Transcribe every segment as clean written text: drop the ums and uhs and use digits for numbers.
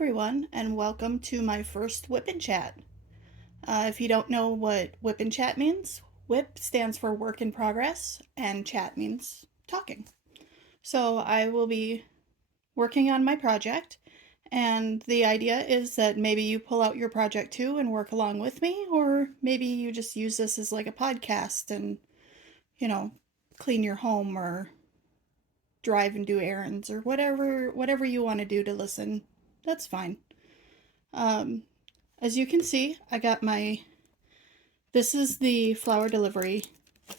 everyone, and welcome to my first WIP and Chat. If you don't know what WIP and Chat means, WIP stands for work in progress, and chat means talking. So I will be working on my project, and the idea is that maybe you pull out your project too and work along with me, or maybe you just use this as like a podcast and, you know, clean your home or drive and do errands or whatever you want to do to listen. That's fine. Um, as you can see, this is the flower delivery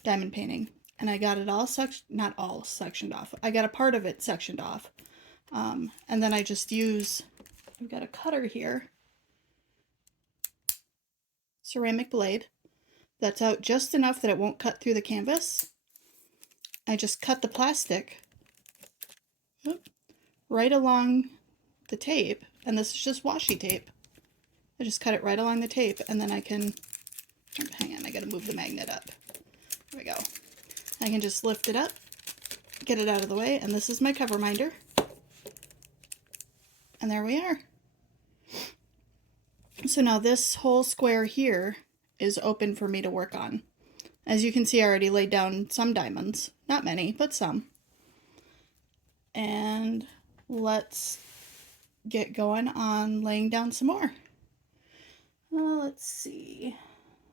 diamond painting, and I got it all not all sectioned off. I got a part of it sectioned off. And then I've got a cutter here, ceramic blade, that's out just enough that it won't cut through the canvas. I just cut the plastic right along the tape, and this is just washi tape. I just cut it right along the tape, and then I can, hang on, I gotta move the magnet up. There we go. I can just lift it up, get it out of the way, and this is my cover minder. And there we are. So now this whole square here is open for me to work on. As you can see, I already laid down some diamonds. Not many, but some. And let's get going on laying down some more. Let's see.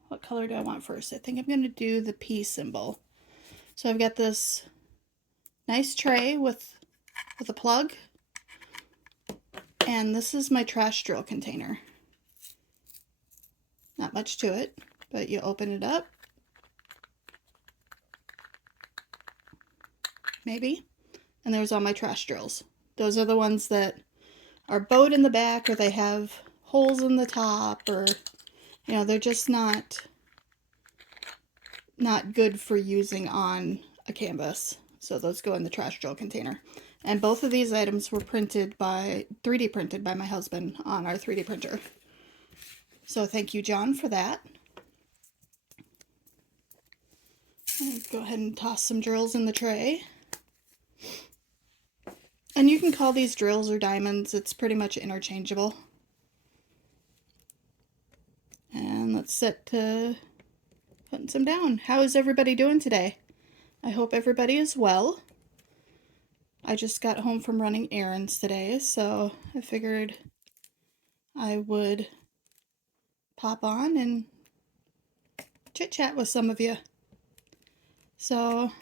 What color do I want first? I think I'm going to do the P symbol. So I've got this nice tray with a plug. And this is my trash drill container. Not much to it, but you open it up. Maybe. And there's all my trash drills. Those are the ones that are bowed in the back, or they have holes in the top, or, you know, they're just not good for using on a canvas. So those go in the trash drill container. And both of these items were 3D printed by my husband on our 3D printer. So thank you, John, for that. I'll go ahead and toss some drills in the tray. And you can call these drills or diamonds. It's pretty much interchangeable. And let's set to putting some down. How is everybody doing today? I hope everybody is well. I just got home from running errands today, so I figured I would pop on and chit chat with some of you. So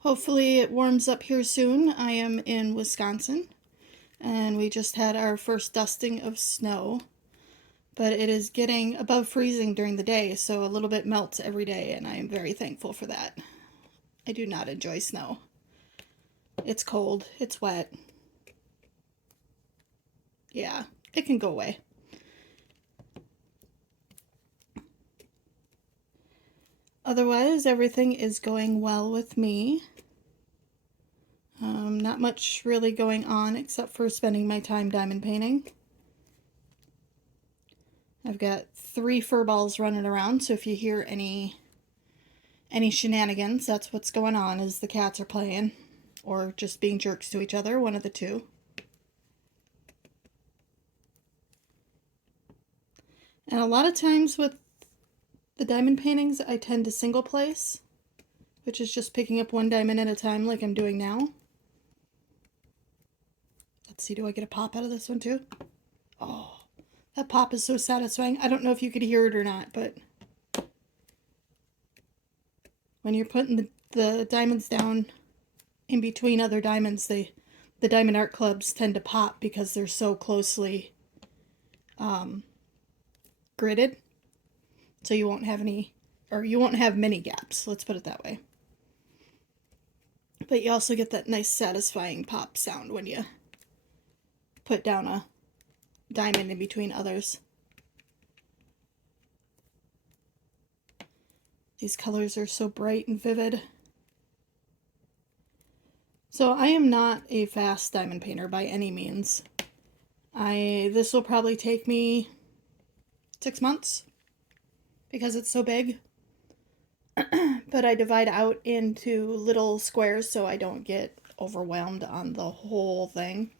hopefully it warms up here soon. I am in Wisconsin, and we just had our first dusting of snow, but it is getting above freezing during the day, so a little bit melts every day, and I am very thankful for that. I do not enjoy snow. It's cold, it's wet. Yeah, it can go away. Otherwise, everything is going well with me. Not much really going on except for spending my time diamond painting. I've got 3 fur balls running around, so if you hear any shenanigans, that's what's going on, is the cats are playing or just being jerks to each other, one of the two. And a lot of times with the diamond paintings, I tend to single place, which is just picking up one diamond at a time like I'm doing now. Let's see, do I get a pop out of this one too? Oh, that pop is so satisfying. I don't know if you could hear it or not, but when you're putting the diamonds down in between other diamonds, the diamond art clubs tend to pop because they're so closely gridded. So you won't have many gaps, let's put it that way. But you also get that nice satisfying pop sound when you put down a diamond in between others. These colors are so bright and vivid. So I am not a fast diamond painter by any means. This will probably take me 6 months because it's so big. But I divide out into little squares so I don't get overwhelmed on the whole thing.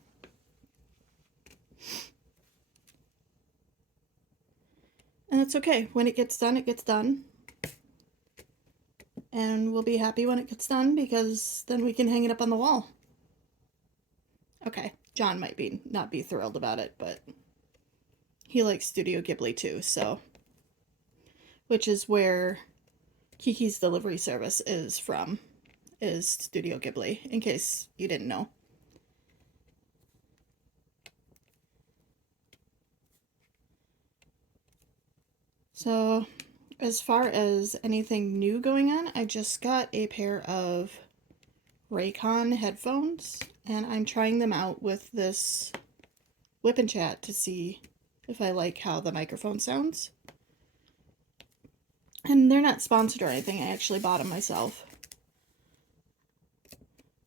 And it's okay. When it gets done, it gets done. And we'll be happy when it gets done because then we can hang it up on the wall. Okay, John might not be thrilled about it, but he likes Studio Ghibli too, so. Which is where Kiki's delivery service is from, is Studio Ghibli, in case you didn't know. So, as far as anything new going on, I just got a pair of Raycon headphones, and I'm trying them out with this WIP and Chat to see if I like how the microphone sounds. And they're not sponsored or anything, I actually bought them myself.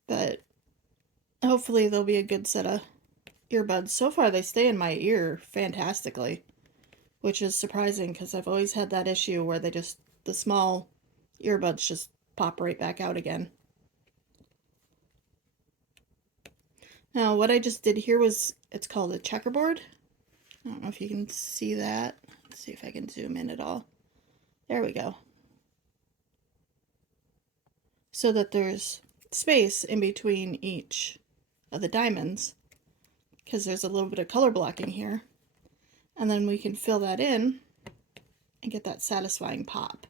But hopefully they'll be a good set of earbuds. So far they stay in my ear fantastically, which is surprising because I've always had that issue where the small earbuds just pop right back out again. Now what I just did here was, it's called a checkerboard. I don't know if you can see that. Let's see if I can zoom in at all. There we go. So that there's space in between each of the diamonds, because there's a little bit of color blocking here. And then we can fill that in and get that satisfying pop.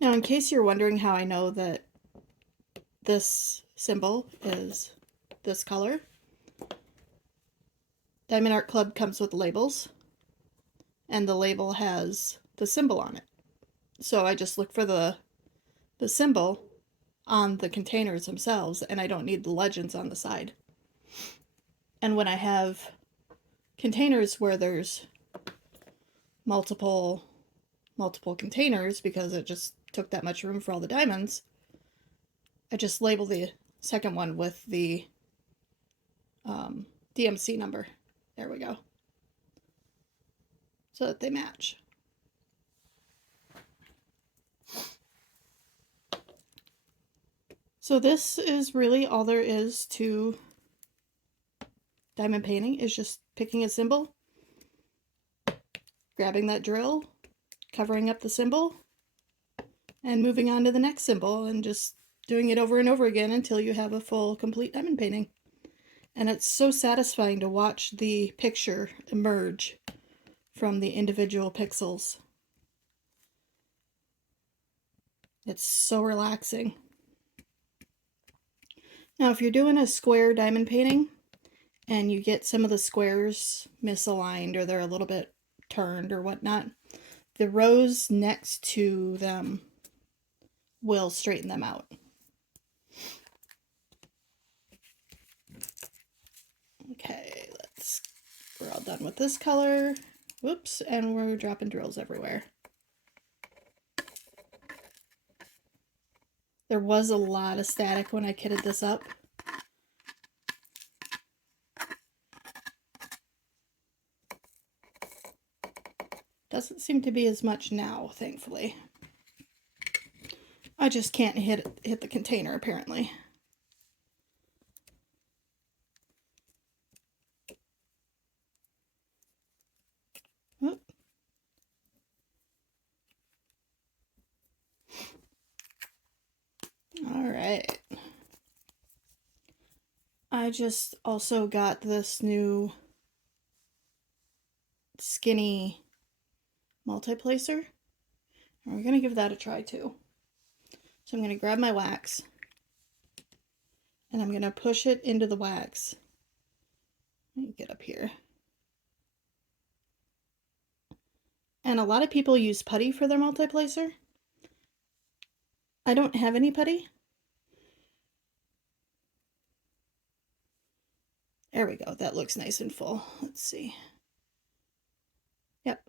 Now, in case you're wondering how I know that this symbol is this color, Diamond Art Club comes with labels, and the label has the symbol on it. So I just look for the symbol on the containers themselves, and I don't need the legends on the side. And when I have containers where there's multiple containers, because it just took that much room for all the diamonds, I just label the second one with the DMC number. There we go. So that they match. So this is really all there is to diamond painting, is just picking a symbol, grabbing that drill, covering up the symbol, and moving on to the next symbol, and just doing it over and over again until you have a full, complete diamond painting. And it's so satisfying to watch the picture emerge from the individual pixels. It's so relaxing. Now, if you're doing a square diamond painting and you get some of the squares misaligned or they're a little bit turned or whatnot, the rows next to them will straighten them out. Okay, we're all done with this color. Whoops, and we're dropping drills everywhere. There was a lot of static when I kitted this up. Doesn't seem to be as much now, thankfully. I just can't hit the container, apparently. Oop. All right. I just also got this new skinny multi-placer. And we're going to give that a try too. So I'm going to grab my wax and I'm going to push it into the wax. Let me get up here. And a lot of people use putty for their multi-placer. I don't have any putty. There we go. That looks nice and full. Let's see. Yep.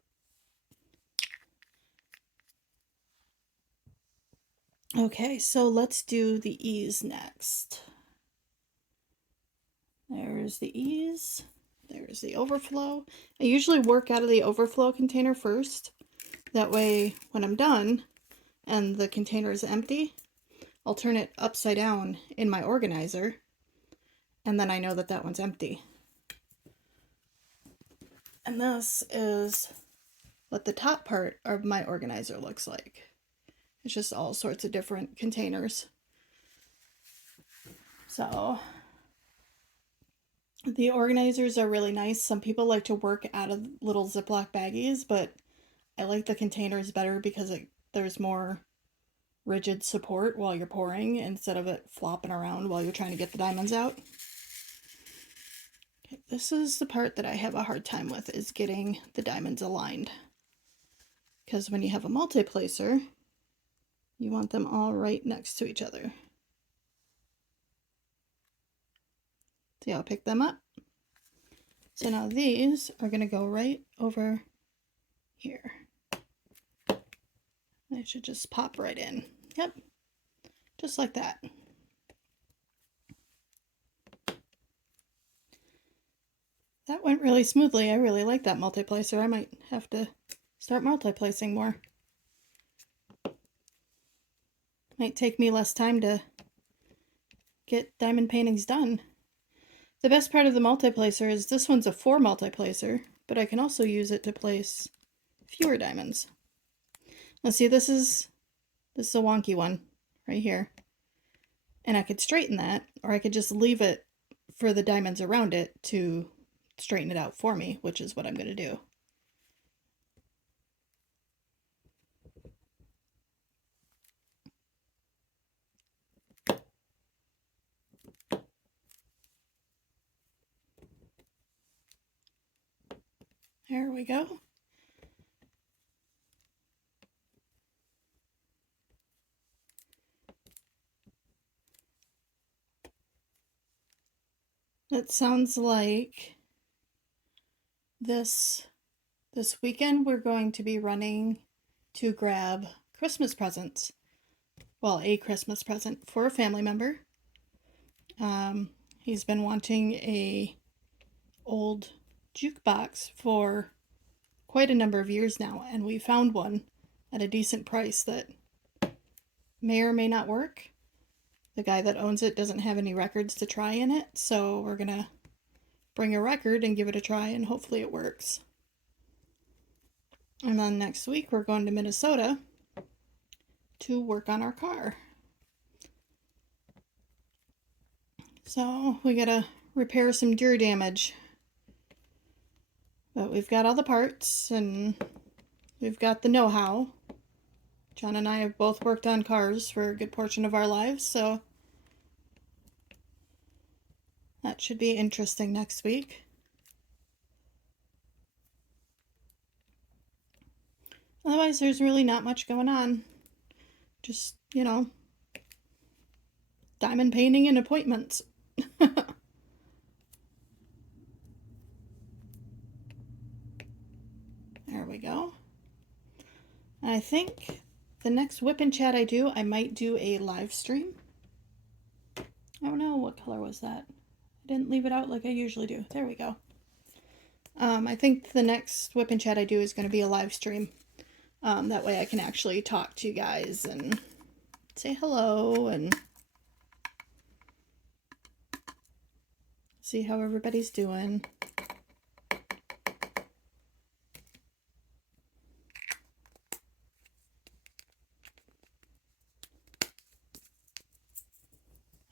Okay, so let's do the ease next. There's the ease. There's the overflow. I usually work out of the overflow container first. That way, when I'm done and the container is empty, I'll turn it upside down in my organizer, and then I know that that one's empty. And this is what the top part of my organizer looks like. It's just all sorts of different containers. So the organizers are really nice. Some people like to work out of little Ziploc baggies, but I like the containers better because there's more rigid support while you're pouring instead of it flopping around while you're trying to get the diamonds out. Okay, this is the part that I have a hard time with, is getting the diamonds aligned. Because when you have a multi-placer, you want them all right next to each other. See how I pick them up? So now these are going to go right over here. They should just pop right in. Yep, just like that. That went really smoothly. I really like that multi-placer. I might have to start multi-placing more. Might take me less time to get diamond paintings done. The best part of the multi-placer is this one's a 4 multi-placer, but I can also use it to place fewer diamonds. Let's see, this is a wonky one right here. And I could straighten that, or I could just leave it for the diamonds around it to straighten it out for me, which is what I'm going to do. There we go. It sounds like this weekend we're going to be running to grab Christmas presents. Well, a Christmas present for a family member. He's been wanting a old jukebox for quite a number of years now, and we found one at a decent price that may or may not work. The guy that owns it doesn't have any records to try in it, so we're gonna bring a record and give it a try, and hopefully it works. And then next week we're going to Minnesota to work on our car. So we gotta repair some deer damage. But we've got all the parts and we've got the know-how. John and I have both worked on cars for a good portion of our lives, so that should be interesting next week. Otherwise, there's really not much going on. Just, diamond painting and appointments. There we go. I think the next WIP and Chat I do, I might do a live stream. I don't know, what color was that? I didn't leave it out like I usually do. There we go. I think the next WIP and Chat I do is going to be a live stream. That way I can actually talk to you guys and say hello and see how everybody's doing.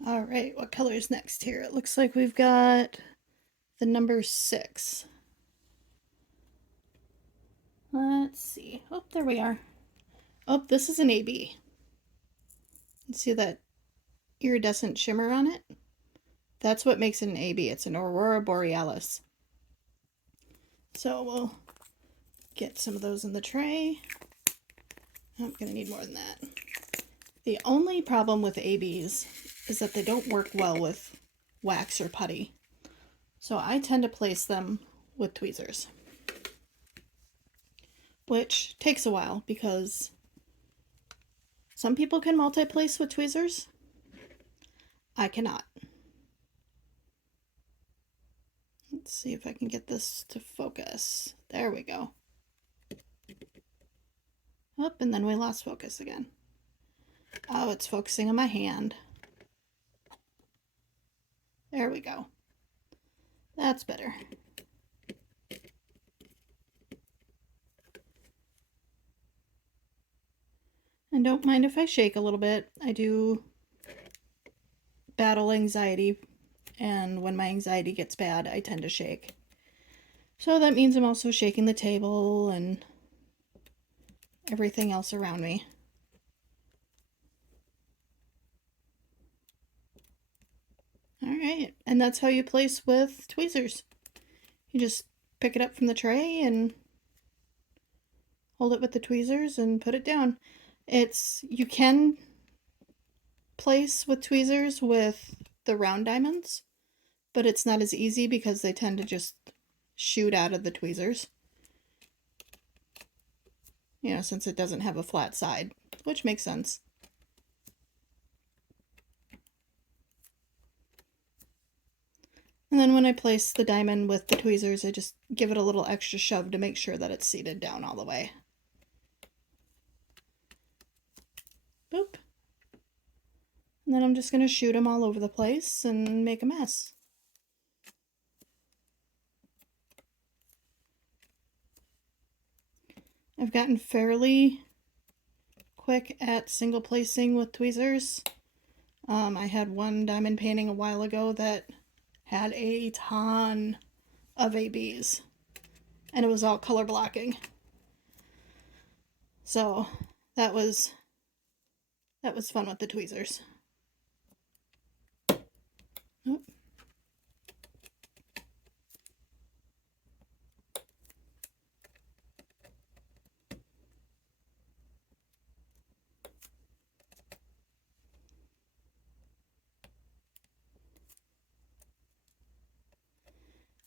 All right, what color is next here? It looks like we've got the number 6. Let's see. Oh, there we are. Oh, this is an AB. See that iridescent shimmer on it? That's what makes it an AB. It's an Aurora Borealis. So we'll get some of those in the tray. I'm going to need more than that. The only problem with ABs is that they don't work well with wax or putty. So I tend to place them with tweezers, which takes a while because some people can multi-place with tweezers. I cannot. Let's see if I can get this to focus. There we go. Up, and then we lost focus again. Oh, it's focusing on my hand. There we go. That's better. And don't mind if I shake a little bit. I do battle anxiety, and when my anxiety gets bad, I tend to shake. So that means I'm also shaking the table and everything else around me. Alright, and that's how you place with tweezers. You just pick it up from the tray and hold it with the tweezers and put it down. You can place with tweezers with the round diamonds, but it's not as easy because they tend to just shoot out of the tweezers. You know, since it doesn't have a flat side, which makes sense. And then when I place the diamond with the tweezers, I just give it a little extra shove to make sure that it's seated down all the way. Boop. And then I'm just going to shoot them all over the place and make a mess. I've gotten fairly quick at single placing with tweezers. I had one diamond painting a while ago that had a ton of ABs, and it was all color blocking. So that was fun with the tweezers. Oh.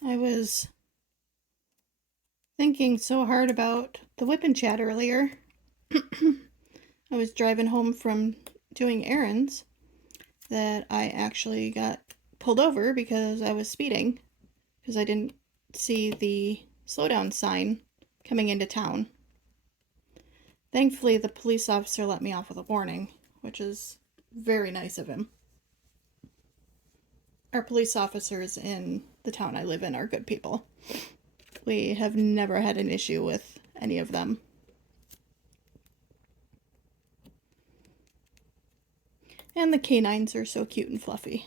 I was thinking so hard about the WIP and Chat earlier. I was driving home from doing errands that I actually got pulled over because I was speeding because I didn't see the slow down sign coming into town. Thankfully, the police officer let me off with a warning, which is very nice of him. Our police officers in the town I live in are good people. We have never had an issue with any of them. And the canines are so cute and fluffy.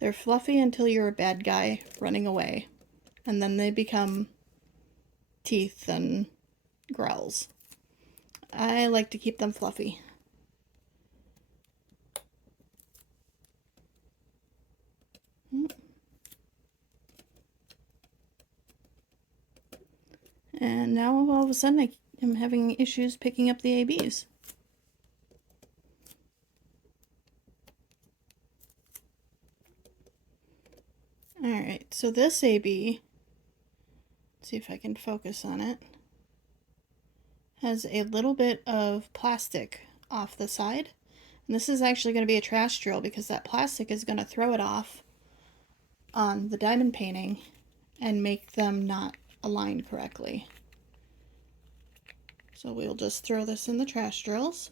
They're fluffy until you're a bad guy running away, and then they become teeth and growls. I like to keep them fluffy. And now all of a sudden I'm having issues picking up the ABs. Alright, so this AB, let's see if I can focus on it, has a little bit of plastic off the side. And this is actually going to be a trash drill because that plastic is going to throw it off on the diamond painting and make them not align correctly. So we'll just throw this in the trash drills.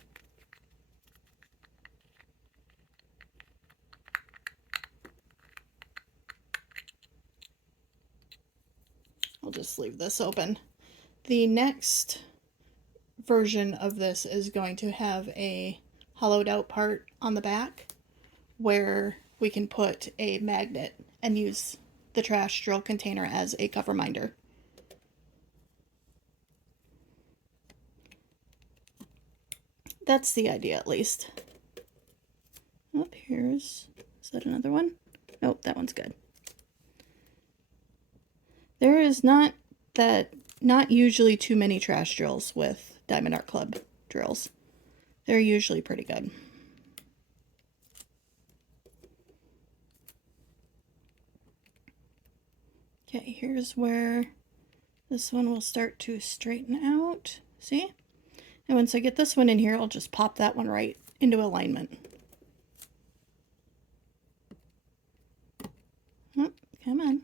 I'll just leave this open. The next version of this is going to have a hollowed out part on the back where we can put a magnet and use the trash drill container as a cover minder. That's the idea, at least. Oh, is that another one? Nope, that one's good. There is not usually too many trash drills with Diamond Art Club drills. They're usually pretty good. Okay, here's where this one will start to straighten out. See? And once I get this one in here, I'll just pop that one right into alignment. Oh, come on.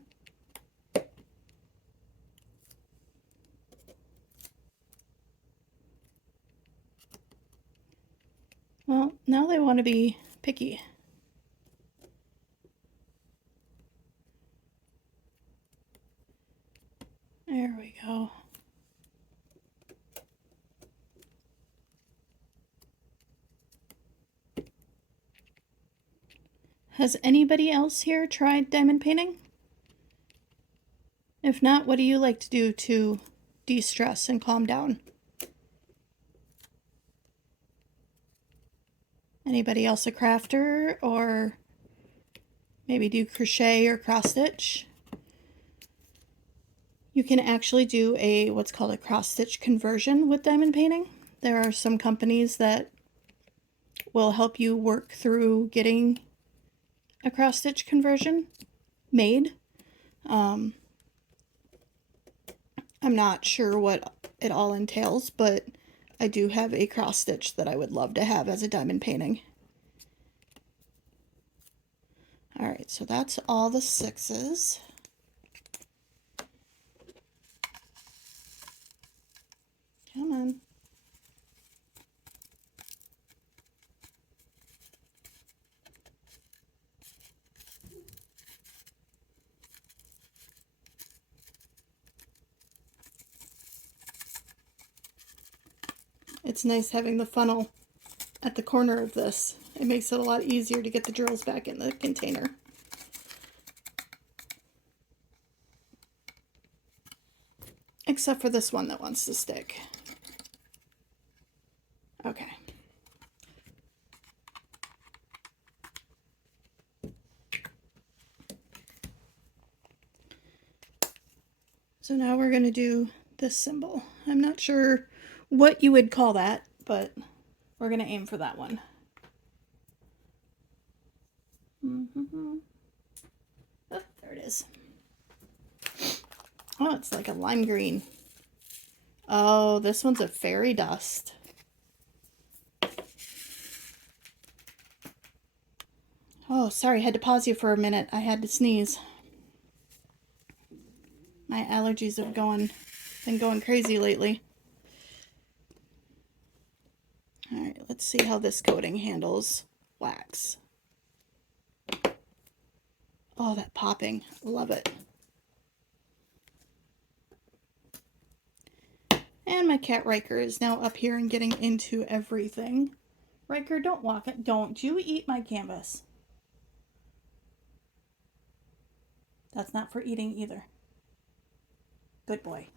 Now they want to be picky. There we go. Has anybody else here tried diamond painting? If not, what do you like to do to de-stress and calm down? Anybody else a crafter, or maybe do crochet or cross stitch? You can actually do what's called a cross stitch conversion with diamond painting. There are some companies that will help you work through getting a cross stitch conversion made. I'm not sure what it all entails, but I do have a cross stitch that I would love to have as a diamond painting. Alright, so that's all the 6s. Come on. It's nice having the funnel at the corner of this. It makes it a lot easier to get the drills back in the container. Except for this one that wants to stick. Okay. So now we're going to do this symbol. I'm not sure what you would call that, but we're going to aim for that one. Oh, there it is. Oh, it's like a lime green. Oh, this one's a fairy dust. Oh, sorry, I had to pause you for a minute. I had to sneeze. My allergies have been going crazy lately. Alright, let's see how this coating handles wax. Oh, that popping. Love it. And my cat Riker is now up here and getting into everything. Riker, don't walk it. Don't you eat my canvas. That's not for eating either. Good boy.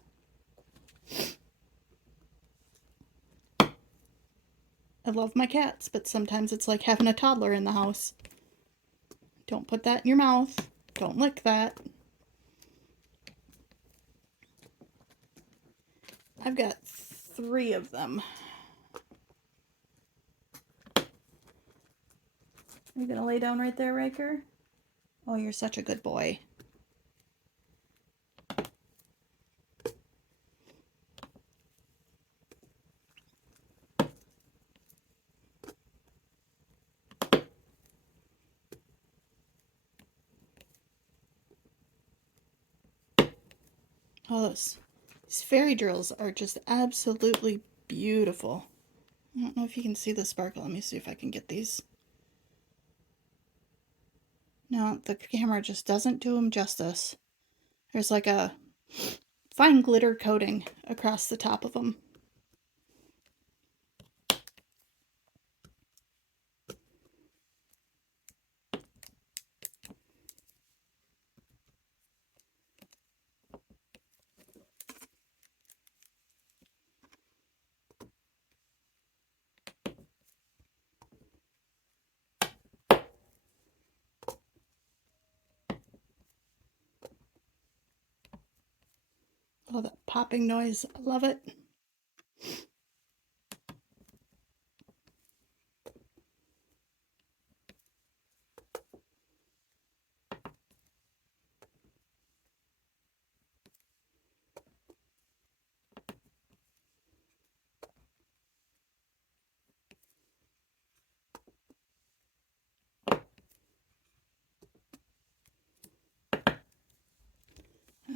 I love my cats, but sometimes it's like having a toddler in the house. Don't put that in your mouth. Don't lick that. I've got 3 of them. Are you gonna lay down right there, Riker? Oh, you're such a good boy. Oh, these fairy drills are just absolutely beautiful. I don't know if you can see the sparkle. Let me see if I can get these. No, the camera just doesn't do them justice. There's like a fine glitter coating across the top of them. Oh, that popping noise. I love it.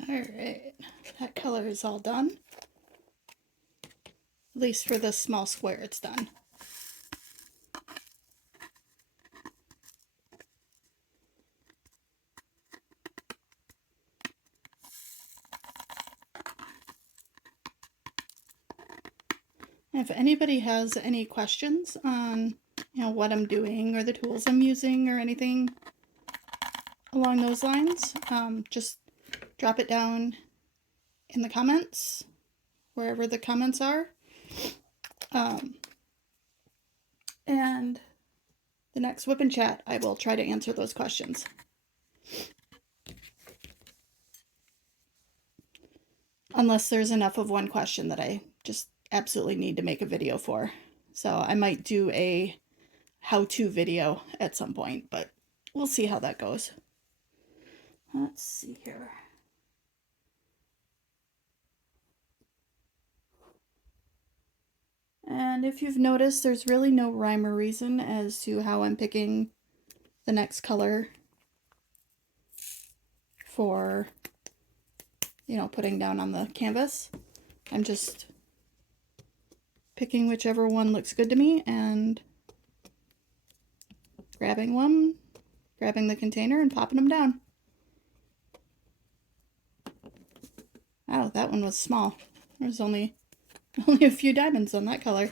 Alright, that color is all done. At least for this small square, it's done. If anybody has any questions on, what I'm doing or the tools I'm using or anything along those lines, just drop it down in the comments, wherever the comments are. And the next WIP and Chat, I will try to answer those questions. Unless there's enough of one question that I just absolutely need to make a video for. So I might do a how-to video at some point, but we'll see how that goes. Let's see here. And if you've noticed, there's really no rhyme or reason as to how I'm picking the next color for, putting down on the canvas. I'm just picking whichever one looks good to me and grabbing one, grabbing the container and popping them down. Oh, that one was small. There's only a few diamonds on that color.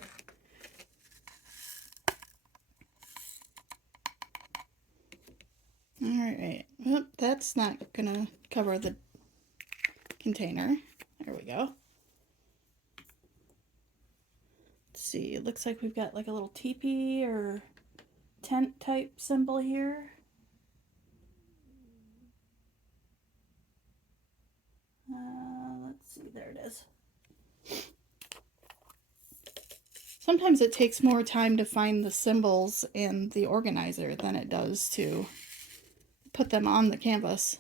Alright, well, that's not gonna cover the container. There we go. Let's see, it looks like we've got like a little teepee or tent type symbol here. Let's see, there it is. Sometimes it takes more time to find the symbols in the organizer than it does to put them on the canvas.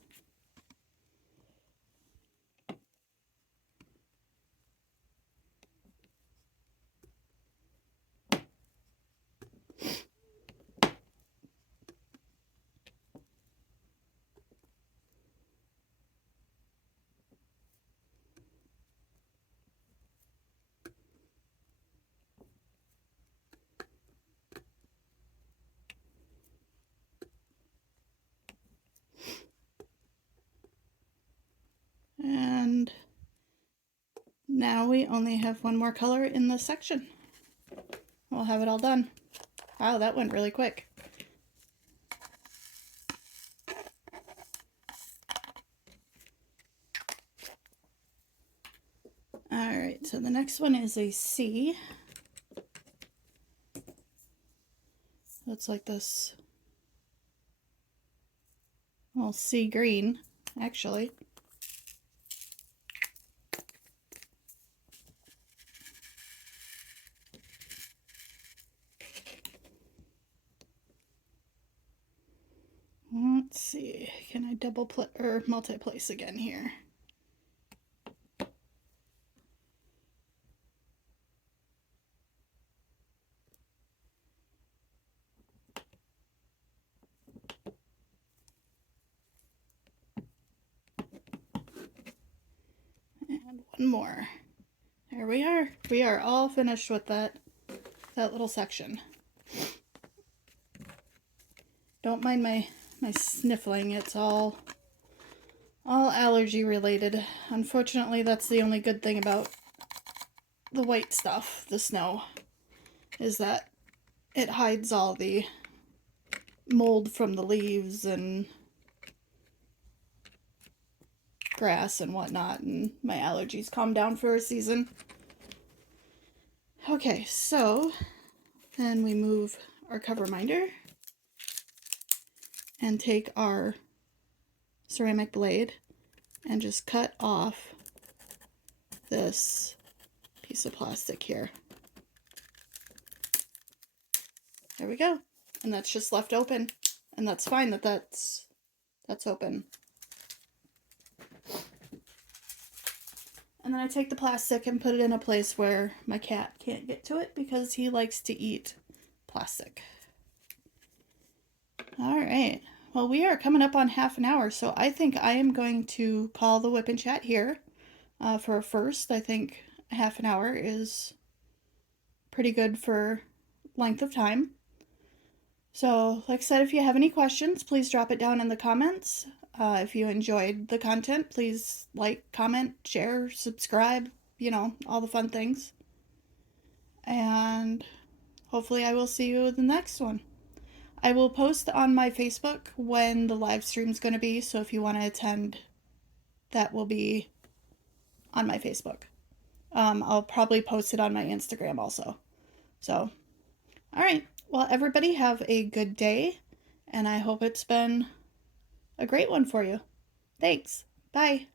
And now we only have one more color in this section. We'll have it all done. Wow, that went really quick. Alright, so the next one is a C. Looks like this. Well, sea green, actually. Let's see, can I double or multi-place again here? And one more. There we are. We are all finished with that little section. Don't mind my sniffling. It's all allergy related. Unfortunately, that's the only good thing about the white stuff, the snow, is that it hides all the mold from the leaves and grass and whatnot, and my allergies calm down for a season. Okay, so then we move our cover minder and take our ceramic blade and just cut off this piece of plastic here. There we go. And that's just left open, and that's fine that that's open. And then I take the plastic and put it in a place where my cat can't get to it because he likes to eat plastic. Alright, well, we are coming up on half an hour, so I think I am going to call the WIP and Chat here for a first. I think half an hour is pretty good for length of time. So, like I said, if you have any questions, please drop it down in the comments. If you enjoyed the content, please like, comment, share, subscribe, all the fun things. and hopefully I will see you in the next one. I will post on my Facebook when the live stream's going to be, so if you want to attend, that will be on my Facebook. I'll probably post it on my Instagram also. So, all right. Well, everybody have a good day, and I hope it's been a great one for you. Thanks. Bye.